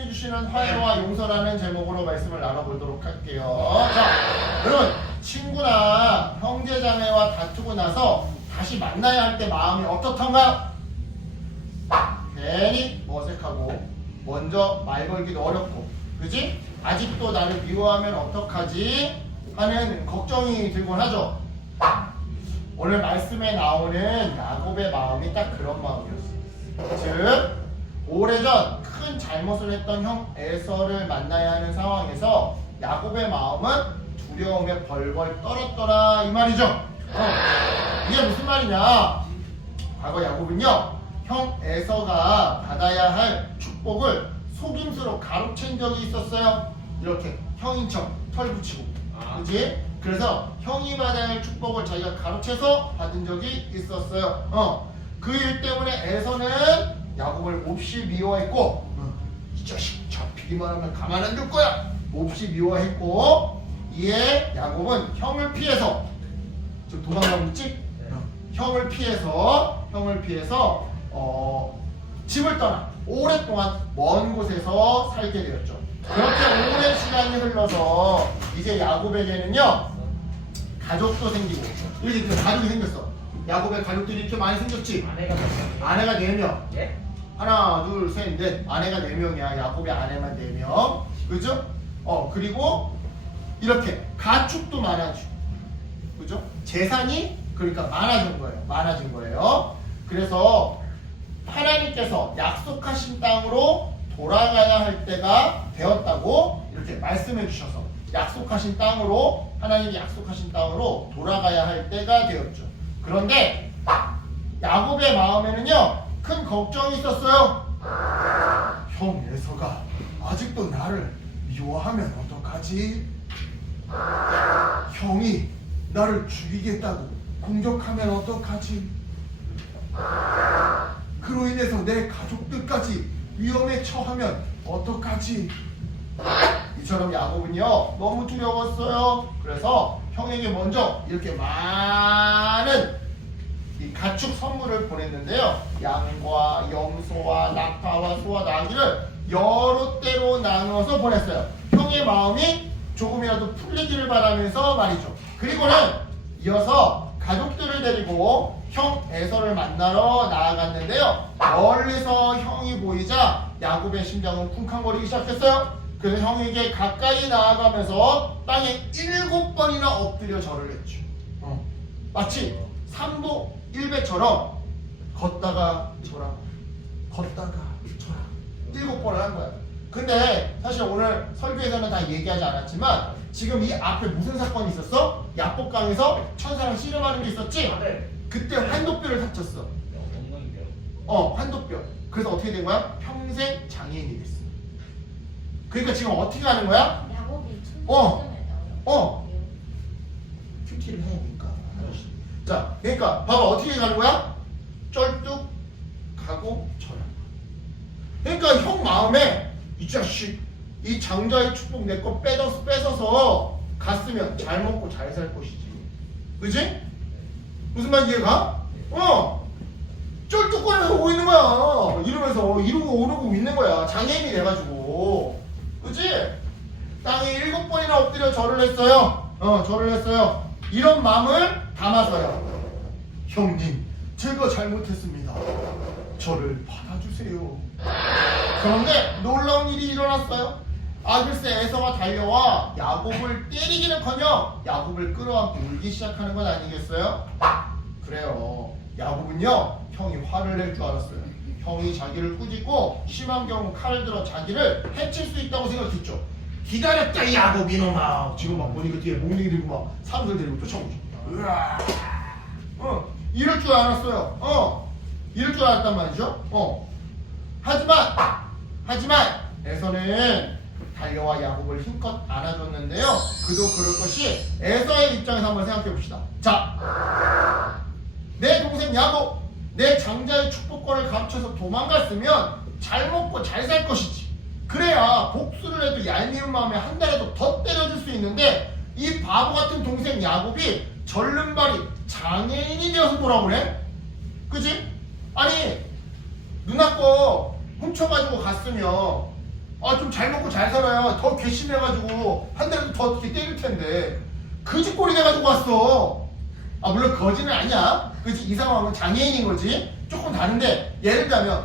말씀해 주시는 화해와 용서라는 제목으로 말씀을 나눠보도록 할게요. 자, 여러분 친구나 형제자매와 다투고 나서 다시 만나야 할 때 마음이 어떻던가요? 괜히 어색하고 먼저 말 걸기도 어렵고, 그지? 아직도 나를 미워하면 어떡하지? 하는 걱정이 들곤 하죠. 오늘 말씀에 나오는 야곱의 마음이 딱 그런 마음이었어요. 즉 오래전 큰 잘못을 했던 형 에서를 만나야 하는 상황에서 야곱의 마음은 두려움에 벌벌 떨었더라 이 말이죠. 이게 무슨 말이냐? 과거 야곱은요, 형 에서가 받아야 할 축복을 속임수로 가로챈 적이 있었어요. 이렇게 형인 척 털 붙이고, 그지? 그래서 형이 받아야 할 축복을 자기가 가로채서 받은 적이 있었어요. 그 일 때문에 에서는 야곱을 몹시 미워했고, 이 자식 잡히기만 하면 가만 안 둘 거야 몹시 미워했고, 이에 야곱은 형을 피해서, 좀 도망가고 있지? 형을 피해서 집을 떠나 오랫동안 먼 곳에서 살게 되었죠. 그렇게 오랜 시간이 흘러서 이제 야곱에게는요 가족도 생기고, 이렇게 가족이 생겼어. 야곱의 가족들이 이렇게 많이 생겼지. 아내가 4명. 예? 하나 둘 셋 넷. 아내가 4명이야. 야곱의 아내만 4명. 그죠? 그리고 이렇게 가축도 많아지고, 그죠? 재산이 그러니까 많아진 거예요. 그래서 하나님께서 약속하신 땅으로 돌아가야 할 때가 되었다고 이렇게 말씀해 주셔서, 약속하신 땅으로, 하나님이 약속하신 땅으로 돌아가야 할 때가 되었죠. 그런데 야곱의 마음에는요 큰 걱정이 있었어요. 형 에서가 아직도 나를 미워하면 어떡하지? 형이 나를 죽이겠다고 공격하면 어떡하지? 그로 인해서 내 가족들까지 위험에 처하면 어떡하지? 이처럼 야곱은요 너무 두려웠어요. 그래서 형에게 먼저 이렇게 많은 이 가축 선물을 보냈는데요, 양과 염소와 낙타와 소와 나귀를 여러 대로 나누어서 보냈어요. 형의 마음이 조금이라도 풀리기를 바라면서 말이죠. 그리고는 이어서 가족들을 데리고 형 에서를 만나러 나아갔는데요, 멀리서 형이 보이자 야곱의 심장은 쿵쾅거리기 시작했어요. 그래서 형에게 가까이 나아가면서 땅에 7번이나 엎드려 절을 했죠. 마치 삼보 1배처럼 걷다가 절하고 걷다가 절하고 7번을 한 거야. 근데 사실 오늘 설교에서는 다 얘기하지 않았지만 지금 이 앞에 무슨 사건이 있었어? 야복강에서 천사랑 씨름하는 게 있었지? 네. 그때 환도뼈를 다쳤어. 환도뼈. 그래서 어떻게 된 거야? 평생 장애인이 됐어. 그러니까 지금 어떻게 하는 거야? 야곱이 큐티를 해야 되니까. 자, 그러니까 봐봐, 어떻게 가는 거야? 쩔뚝 가고 절하. 그러니까 형 마음에 이 자식, 이 장자의 축복 내 거 뺏어서 갔으면 잘 먹고 잘 살 것이지. 그지? 무슨 말인지 이해가? 쩔뚝거리면서 오고 있는 거야. 이러면서 이러고 오르고 있는 거야. 장애인이 돼가지고. 그지? 땅에 7번이나 엎드려 절을 했어요. 절을 했어요. 이런 마음을 담아서요. 형님, 제가 잘못했습니다. 저를 받아주세요. 그런데 놀라운 일이 일어났어요. 글쎄 에서가 달려와 야곱을 때리기는커녕 야곱을 끌어안고 울기 시작하는 건 아니겠어요? 그래요. 야곱은요 형이 화를 낼 줄 알았어요. 형이 자기를 꾸짖고 심한 경우 칼을 들어 자기를 해칠 수 있다고 생각했죠. 기다렸다 이 야곱 이놈아. 지금 막 보니까 뒤에 몽둥이 들고 막 사람들 데리고 쫓아오죠. 이럴 줄 알았어요. 이럴 줄 알았단 말이죠. 하지만 에서는 달려와 야곱을 힘껏 안아줬는데요, 그도 그럴 것이 에서의 입장에서 한번 생각해 봅시다. 자, 내 동생 야곱, 내 장자의 축복권을 감춰서 도망갔으면 잘 먹고 잘 살 것이지. 그래야 복수를 해도 얄미운 마음에 한 달에도 더 때려줄 수 있는데, 이 바보 같은 동생 야곱이 절름발이 장애인이 되어서 돌아오네? 그지? 아니 누나 거 훔쳐가지고 갔으면 좀 잘 먹고 잘 살아야 더 괘씸해가지고 한 대라도 더 어떻게 때릴 텐데 거지꼴이 돼가지고 왔어. 물론 거지는 아니야. 그치? 이 상황은 장애인인 거지. 조금 다른데 예를 들자면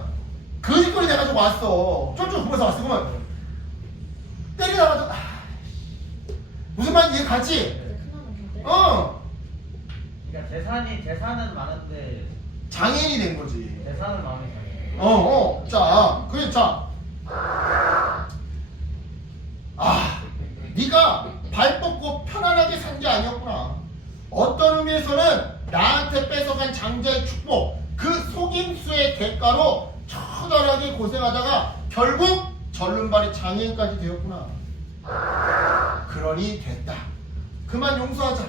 거지꼴이 돼가지고 왔어. 쫄쫄 굶어서 왔어. 그러면 때리다가도 무슨 말인지 이해 가지? 그러니까 재산은 많은데 장애인이 된 거지. 재산은 많은 장애인. 자, 그래, 자. 네가 발 뻗고 편안하게 산 게 아니었구나. 어떤 의미에서는 나한테 뺏어간 장자의 축복, 그 속임수의 대가로 처절하게 고생하다가 결국 절름발이 장애인까지 되었구나. 그러니 됐다. 그만 용서하자.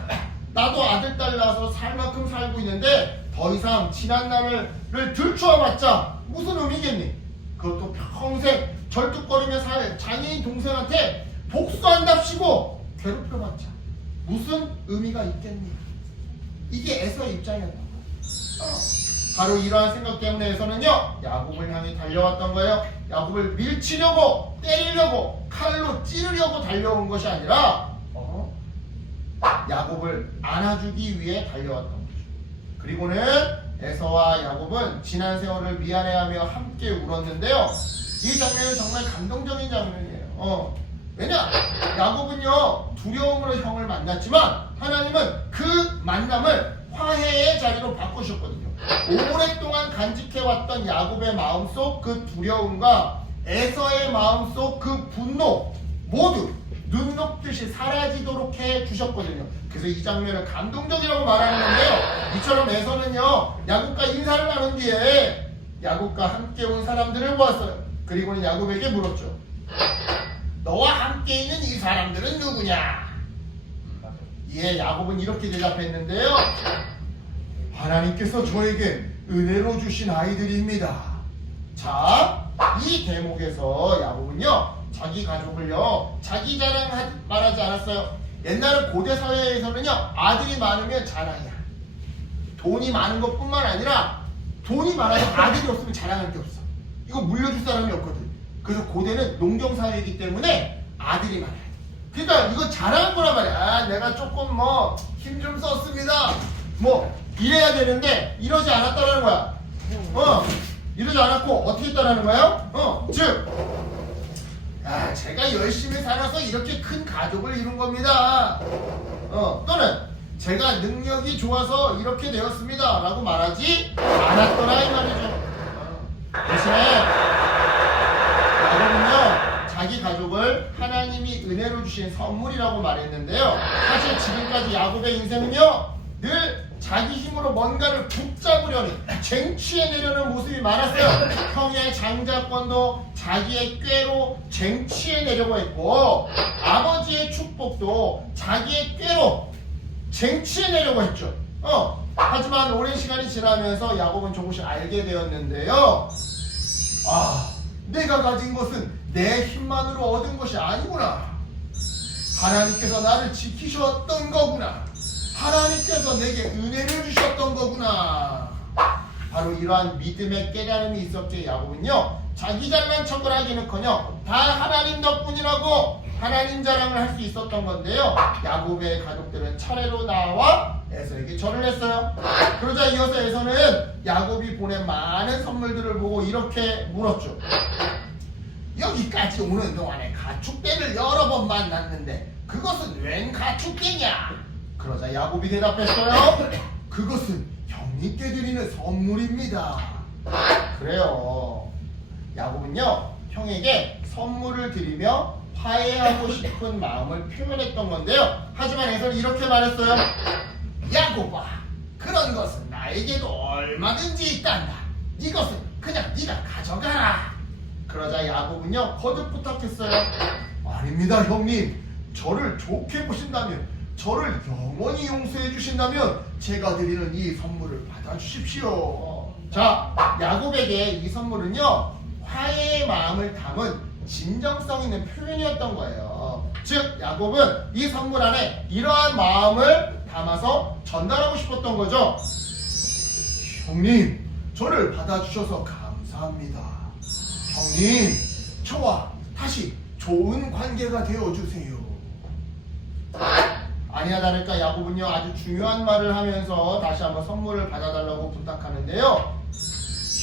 나도 아들 딸 낳아서 살 만큼 살고 있는데 더 이상 지난 날을 들추어봤자 무슨 의미겠니? 그것도 평생 절뚝거리며 살 장애인 동생한테 복수한답시고 괴롭혀봤자 무슨 의미가 있겠니? 이게 에서의 입장이었던 거야. 바로 이러한 생각 때문에 에서는요 야곱을 향해 달려왔던 거예요. 야곱을 밀치려고 때리려고 칼로 찌르려고 달려온 것이 아니라 야곱을 안아주기 위해 달려왔던 거죠. 그리고는 에서와 야곱은 지난 세월을 미안해하며 함께 울었는데요. 이 장면은 정말 감동적인 장면이에요. 왜냐? 야곱은요 두려움으로 형을 만났지만 하나님은 그 만남을 화해의 자리로 바꾸셨거든요. 오랫동안 간직해왔던 야곱의 마음속 그 두려움과 에서의 마음속 그 분노 모두 눈 녹듯이 사라지도록 해주셨거든요. 그래서 이 장면을 감동적이라고 말하는 건데요. 이처럼 에서는요 야곱과 인사를 나눈 뒤에 야곱과 함께 온 사람들을 보았어요. 그리고는 야곱에게 물었죠. 너와 함께 있는 이 사람들은 누구냐? 이에 야곱은 이렇게 대답했는데요. 하나님께서 저에게 은혜로 주신 아이들입니다. 자, 이 대목에서 야곱은요 자기 가족을요 자기 자랑 말하지 않았어요. 옛날 고대 사회에서는요 아들이 많으면 자랑이야. 돈이 많은 것뿐만 아니라 돈이 많아서 아들이 없으면 자랑할 게 없어. 이거 물려줄 사람이 없거든. 그래서 고대는 농경 사회이기 때문에 아들이 많아요. 그러니까 이거 자랑한 거란 말이야. 내가 조금 힘 좀 썼습니다. 이래야 되는데 이러지 않았다라는 거야. 이러지 않았고 어떻게 했다라는 거예요? 즉 제가 열심히 살아서 이렇게 큰 가족을 이룬 겁니다. 또는 제가 능력이 좋아서 이렇게 되었습니다 라고 말하지 않았더라 이 말이죠. 대신에 야곱은요 자기 가족을 하나님이 은혜로 주신 선물이라고 말했는데요. 사실 지금까지 야곱의 인생은요 늘 자기 힘으로 뭔가를 붙잡으려는 쟁취해내려는 모습이 많았어요. 형의 장자권도 자기의 꾀로 쟁취해내려고 했고 아버지의 축복도 자기의 꾀로 쟁취해내려고 했죠. 하지만 오랜 시간이 지나면서 야곱은 조금씩 알게 되었는데요. 내가 가진 것은 내 힘만으로 얻은 것이 아니구나. 하나님께서 나를 지키셨던 거구나. 하나님께서 내게 은혜를 주셨던 거구나. 바로 이러한 믿음의 깨달음이 있었기에 야곱은요 자기 잘난 척을 하기는커녕 다 하나님 덕분이라고 하나님 자랑을 할 수 있었던 건데요. 야곱의 가족들은 차례로 나와 에서에게 절을 했어요. 그러자 이어서 에서는 야곱이 보낸 많은 선물들을 보고 이렇게 물었죠. 여기까지 오는 동안에 가축대를 여러 번 만났는데 그것은 웬 가축대냐? 그러자 야곱이 대답했어요. 그것은 형님께 드리는 선물입니다. 그래요. 야곱은요 형에게 선물을 드리며 화해하고 싶은 마음을 표현했던 건데요. 하지만 에서는 이렇게 말했어요. 야곱아, 그런 것은 나에게도 얼마든지 있단다. 이것은 그냥 네가 가져가라. 그러자 야곱은요 거듭 부탁했어요. 아닙니다 형님. 저를 좋게 보신다면, 저를 영원히 용서해 주신다면 제가 드리는 이 선물을 받아주십시오. 자, 야곱에게 이 선물은요 화해의 마음을 담은 진정성 있는 표현이었던 거예요. 즉 야곱은 이 선물 안에 이러한 마음을 담아서 전달하고 싶었던 거죠. 형님, 저를 받아주셔서 감사합니다. 형님, 저와 다시 좋은 관계가 되어주세요. 아니나 다를까 야곱은요 아주 중요한 말을 하면서 다시 한번 선물을 받아달라고 부탁하는데요.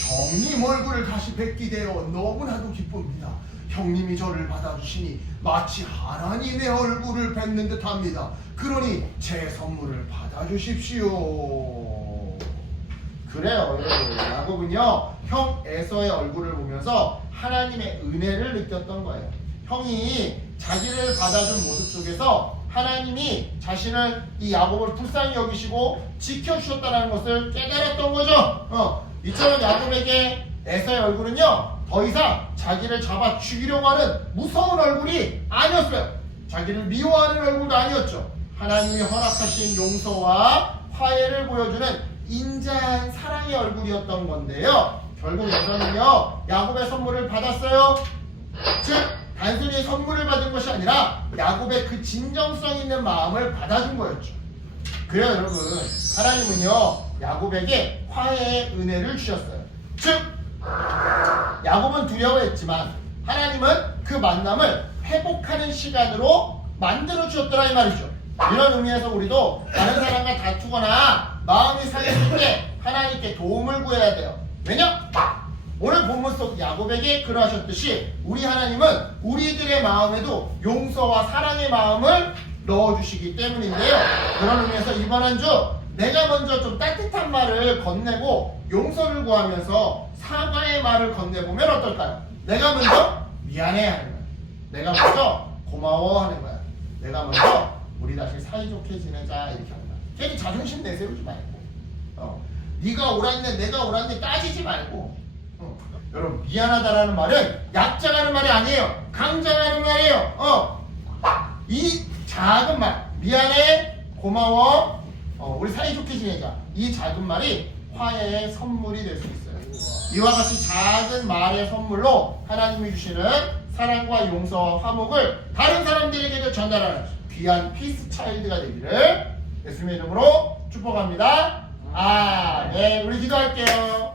형님 얼굴을 다시 뵙게 되어 너무나도 기쁩니다. 형님이 저를 받아주시니 마치 하나님의 얼굴을 뵙는 듯합니다. 그러니 제 선물을 받아주십시오. 그래요 여러분. 야곱은요 형 에서의 얼굴을 보면서 하나님의 은혜를 느꼈던 거예요. 형이 자기를 받아준 모습 속에서 하나님이 자신을 이 야곱을 불쌍히 여기시고 지켜주셨다는 것을 깨달았던 거죠. 이처럼 야곱에게 에서의 얼굴은요 더 이상 자기를 잡아 죽이려고 하는 무서운 얼굴이 아니었어요. 자기를 미워하는 얼굴도 아니었죠. 하나님이 허락하신 용서와 화해를 보여주는 인자한 사랑의 얼굴이었던 건데요. 결국 에서는요 야곱의 선물을 받았어요. 즉 단순히 선물을 받은 것이 아니라 야곱의 그 진정성 있는 마음을 받아준 거였죠. 그래요 여러분. 하나님은요 야곱에게 화해의 은혜를 주셨어요. 즉 야곱은 두려워했지만 하나님은 그 만남을 회복하는 시간으로 만들어 주셨더라 이 말이죠. 이런 의미에서 우리도 다른 사람과 다투거나 마음이 상했을 때 하나님께 도움을 구해야 돼요. 왜냐? 오늘 본문 속 야곱에게 그러하셨듯이 우리 하나님은 우리들의 마음에도 용서와 사랑의 마음을 넣어주시기 때문인데요. 그런 의미에서 이번 한 주 내가 먼저 좀 따뜻한 말을 건네고 용서를 구하면서 사과의 말을 건네보면 어떨까요? 내가 먼저 미안해 하는 거야. 내가 먼저 고마워 하는 거야. 내가 먼저 우리 다시 사이좋게 지내자 이렇게 하는 거야. 괜히 자존심 내세우지 말고 네가 옳았네 내가 옳았네 따지지 말고 여러분 미안하다라는 말은 약자가 하는 말이 아니에요. 강자가 하는 말이에요. 이 작은 말 미안해 고마워 우리 사이좋게 지내자 이 작은 말이 화해의 선물이 될 수 있어요. 이와 같이 작은 말의 선물로 하나님이 주시는 사랑과 용서와 화목을 다른 사람들에게도 전달하는 귀한 피스 차일드가 되기를 예수님의 이름으로 축복합니다. 네 우리 기도할게요.